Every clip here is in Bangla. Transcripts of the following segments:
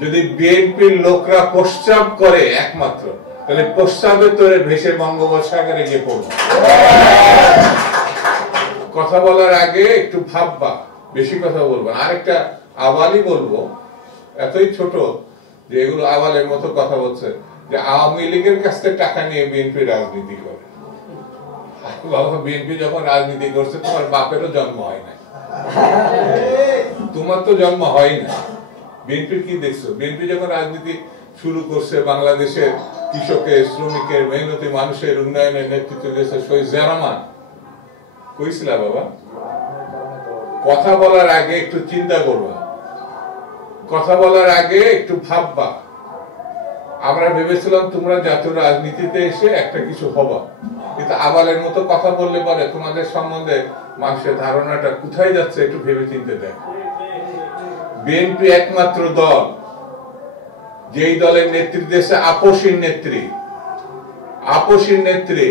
যদি বিএনপির লোকরা প্রস্তাব করে একমাত্র, তাহলে প্রস্তাবের তোরে ভেসে বঙ্গোপসাগরে গিয়ে পড়বে। কথা বলার আগে একটু ভাববা, বেশি কথা বলবো। আরেকটা আওয়ালই বলবো, এতই ছোট যে এগুলো আওয়ালের মতো কথা বলছে যে আওয়ামী লীগের কাছ থেকে টাকা নিয়ে বিএনপি রাজনীতি করে। বাবা, বিএনপি যখন রাজনীতি করছে তোমার বাপেরও জন্ম হয় না, তোমার তো জন্ম হয় না। বিএনপির কি দেখছো? বিএনপি যখন রাজনীতি শুরু করছে, বাংলাদেশের কৃষকের, শ্রমিকের, মেহনতি মানুষের উন্নয়নের নেতৃত্ব দিয়েছে শহীদ জিয়া রহমান। কইছিলা বাবা? কথা বলার আগে একটু চিন্তা করবা, কথা বলার আগে একটু ভাববা। আমরা ভেবেছিলাম তোমরা জাতীয় রাজনীতিতে এসে একটা কিছু হবা, কিন্তু আবালের মতো কথা বললে পরে তোমাদের সম্বন্ধে মানুষের ধারণাটা কোথায় যাচ্ছে একটু ভেবে চিন্তে দেখ। বিএনপি একমাত্র দল যেই দলের নেতৃত্ব দিয়েছে আপসীর নেত্রী,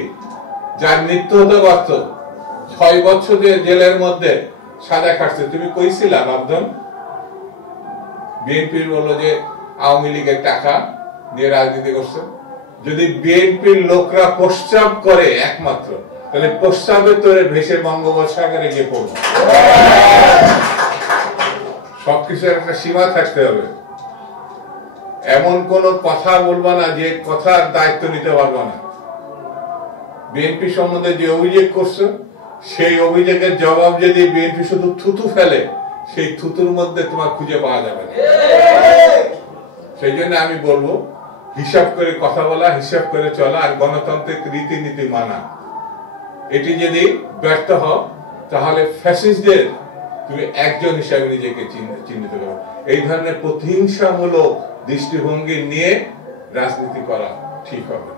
যার মৃত্যু হতে পারত, 6 বছর জেলের মধ্যে সাজা খাটছে। তুমি কইছিলা বাবধন? বিএনপির বললো যে আওয়ামী লীগের টাকা নিয়ে রাজনীতি করছে। যদি বিএনপির লোকরা প্রস্তাব করে একমাত্র, তাহলে প্রস্তাবের তোরে ভেসে বঙ্গোপসাগরে গিয়ে পড়বে। সবকিছু একটা সীমা থাকতে হবে। এমন কোন কথা বলবা না যে কথার দায়িত্ব নিতে পারবা না। বিএনপি সম্বন্ধে যে অভিযোগ করছে, সেই অভিযোগের জবাব যদি বিএনপি শুধু থুতু ফেলে, সেই থুতুর মধ্যে তোমার খুঁজে পাওয়া যাবে না। সেই জন্য আমি বলবো, হিসাব করে কথা বলা, হিসাব করে চলা, আর গণতান্ত্রিক রীতিনীতি মানা। এটি যদি ব্যর্থ হও, তাহলে ফ্যাসিস্টদের তুমি একজন হিসাবে নিজেকে চিহ্নিত করো। এই ধরনের প্রতিহিংসামূলক দৃষ্টিভঙ্গি নিয়ে রাজনীতি করা ঠিক হবে।